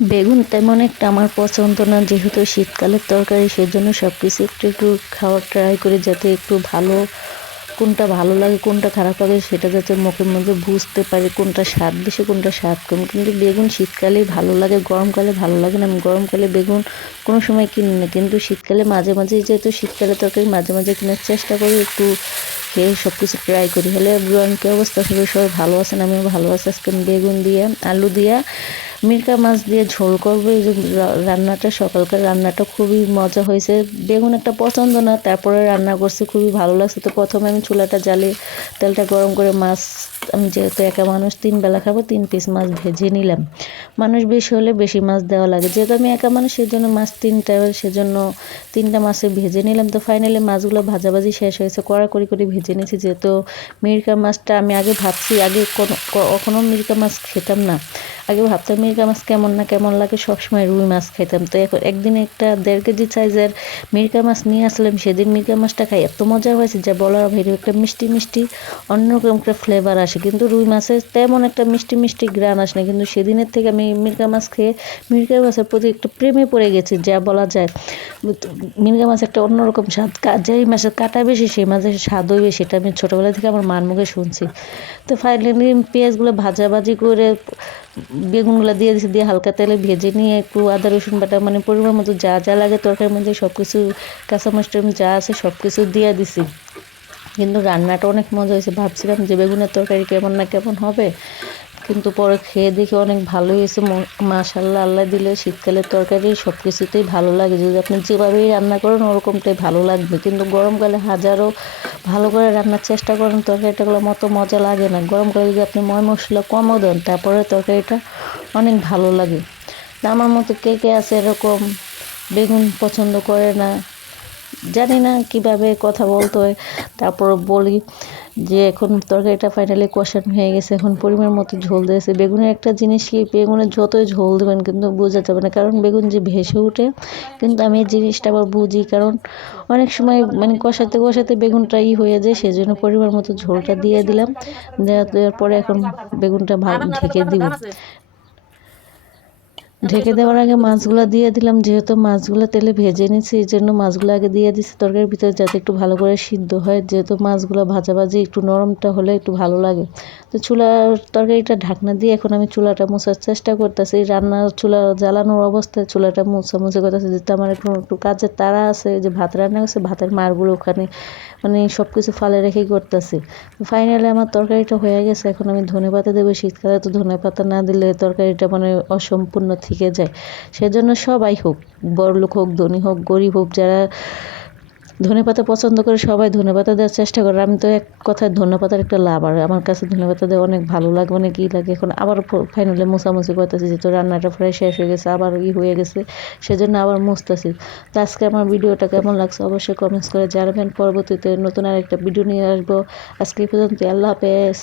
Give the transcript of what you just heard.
বেগুন তেমন একটা আমার পছন্দ না, যেহেতু শীতকালের তরকারি, সেজন্য সব কিছু একটু একটু খাওয়ার ট্রাই করি, যাতে একটু ভালো, কোনটা ভালো লাগে কোনটা খারাপ লাগে সেটা যাতে মুখের মধ্যে বুঝতে পারি, কোনটা স্বাদ বেশি কোনটা স্বাদ কম। কিন্তু বেগুন শীতকালেই ভালো লাগে, গরমকালে ভালো লাগে না। আমি গরমকালে বেগুন কোনো সময় কিনি না, কিন্তু শীতকালে মাঝে মাঝে, যেহেতু শীতকালে তরকারি মাঝে মাঝে কেনার চেষ্টা করি, একটু খেয়ে সব কিছু ট্রাই করি। হলে এভরিওয়ান, কী অবস্থা, সবাই ভালো আছেন? আমিও ভালো আছি। আজকে আমি বেগুন দিয়ে আলু দিয়ে মিরকা মাছ দিয়ে ঝোল করবো। এই যে রান্নাটা, সকালকার রান্নাটা খুবই মজা হয়েছে। বেগুন একটা পছন্দ না, তারপরে রান্না করছি, খুবই ভালো লাগছে। তো প্রথমে আমি চুলাটা জ্বালিয়ে তেলটা গরম করে মাছ, আমি যেহেতু একা মানুষ 3 বেলা খাবো, 3 পিস মাছ ভেজে নিলাম। মানুষ বেশি হলে বেশি মাছ দেওয়া লাগে, যেহেতু আমি একা মানুষ সেজন্য মাছ 3টা, সেজন্য 3টা মাছে ভেজে নিলাম। তো ফাইনালি মাছগুলো ভাজাভাজি শেষ হয়েছে, কড়াকড়ি করে ভেজে নিয়েছি। যেহেতু মিরকা মাছটা আমি আগে ভাবছি, আগে কখনো মিরকা মাছ খেতাম না, আগে ভাবতাম মিরকা মাছ কেমন না কেমন লাগে, সবসময় রুই মাছ খাইতাম। তো এখন একদিন একটা 1.5 কেজি সাইজের মিরকা মাছ নিয়ে আসলাম, সেদিন মিরকা মাছটা খাই এত মজা হয়েছে যা বলার বাইরে। একটা মিষ্টি মিষ্টি অন্যরকম একটা ফ্লেভার আসে, কিন্তু রুই মাছের তেমন একটা মিষ্টি মিষ্টি গ্রান আসে না। কিন্তু সেদিনের থেকে আমি মিরকা মাছ খেয়ে মিরকা মাছের প্রতি একটা প্রেমে পড়ে গেছি, যা বলা যায়। মিরকা মাছ একটা অন্যরকম স্বাদ, যেই মাছের কাটা বেশি সেই মাছের স্বাদও বেশি, এটা আমি ছোটোবেলা থেকে আমার মার মুখে শুনছি। তো ফাইনালি পেঁয়াজগুলো ভাজাভাজি করে বেগুনগুলো দিয়ে দিয়েছি, দিয়ে হালকা তেলে ভেজে নিয়ে একটু আদা রসুন বাটা, মানে পরিমাণ মতো যা যা লাগে তরকারির মধ্যে সব কিছু, কাঁচামরিচ যা আছে সব কিছু দিয়ে দিছি। কিন্তু রান্নাটা অনেক মজা হয়েছে। ভাবছিলাম যে বেগুনের তরকারি কেমন না কেমন হবে, কিন্তু পরে খেয়ে দেখে অনেক ভালো হয়েছে। মাশাআল্লাহ, আল্লাহ দিলে শীতকালের তরকারি সব কিছুতেই ভালো লাগে, যদি আপনি যেভাবেই রান্না করেন ওরকমটাই ভালো লাগবে। কিন্তু গরমকালে হাজারও ভালো করে রান্নার চেষ্টা করেন, তরকারিটাগুলো মতো মজা লাগে না। গরমকালে যদি আপনি ময় মশলা কমও দেন, তারপরে তরকারিটা অনেক ভালো লাগে। তা আমার মতো কে কে আছে এরকম বেগুন পছন্দ করে না, জানি না কিভাবে কথা বলতে হয়। তারপর বলি যে এখন তরকারিটা ফাইনালি কষানো হয়ে গেছে, এখন পরিমাণ মতো ঝোল দিয়েছে। বেগুনের একটা জিনিস কি, বেগুনের যতই ঝোল দেবেন কিন্তু বোঝা যাবে না, কারণ বেগুন যে ভেসে ওঠে। কিন্তু আমি এই জিনিসটা আবার বুঝি, কারণ অনেক সময় মানে কষাতে কষাতে বেগুনটা হয়ে যায়, সেজন্য পরিমাণ মতো ঝোলটা দিয়ে দিলাম। দেওয়ার পরে এখন বেগুনটা ভালো ঢেকে দিব। ঢেকে দেওয়ার আগে মাছগুলো দিয়ে দিলাম, যেহেতু মাছগুলো তেলে ভেজে নিচ্ছি, এই জন্য মাছগুলো আগে দিয়ে দিচ্ছি তরকারির ভিতরে, যাতে একটু ভালো করে সিদ্ধ হয়। যেহেতু মাছগুলো ভাজাভাজি একটু নরমটা হলে একটু ভালো লাগে। তো চুলার তরকারিটা ঢাকনা দিয়ে এখন আমি চুলাটা মোছার চেষ্টা করতেছি। রান্নার চুলা জ্বালানোর অবস্থায় চুলাটা মোছামুছি করতেছি, যেহেতু আমার এখন একটু কাজের তাড়া আছে। যে ভাত রান্না করছে, ভাতের মারগুলো ওখানে মানে সব কিছু ফালে রেখেই করতেছি। ফাইনালি আমার তরকারিটা হয়ে গেছে, এখন আমি ধনেপাতা দেবো। শীতকালে তো ধনেপাতা না দিলে তরকারিটা মানে অসম্পূর্ণ থেকে যায়। সেজন্য সবাই হোক, বড়লোক হোক, ধনী হোক, গরিব হোক, যারা ধনেপাতা পছন্দ করে সবাই ধনেপাতা দেওয়ার চেষ্টা করে। আমি তো এক কথায় ধনেপাতার একটা লাভ, আর আমার কাছে ধনেপাতা দেওয়া অনেক ভালো লাগে, অনেক লাগে। এখন আবার ফাইনালি মোছামুছি করতেছি, যেহেতু রান্নাটা প্রায় শেষ হয়ে গেছে, আবার হয়ে গেছে, সেজন্য আবার মুছতেছি। তো আজকে আমার ভিডিওটা কেমন লাগছে অবশ্যই কমেন্টস করে জানাবেন। পরবর্তীতে নতুন আরেকটা ভিডিও নিয়ে আসবো। আজকে এই পর্যন্ত, আল্লাহ হাফেজ।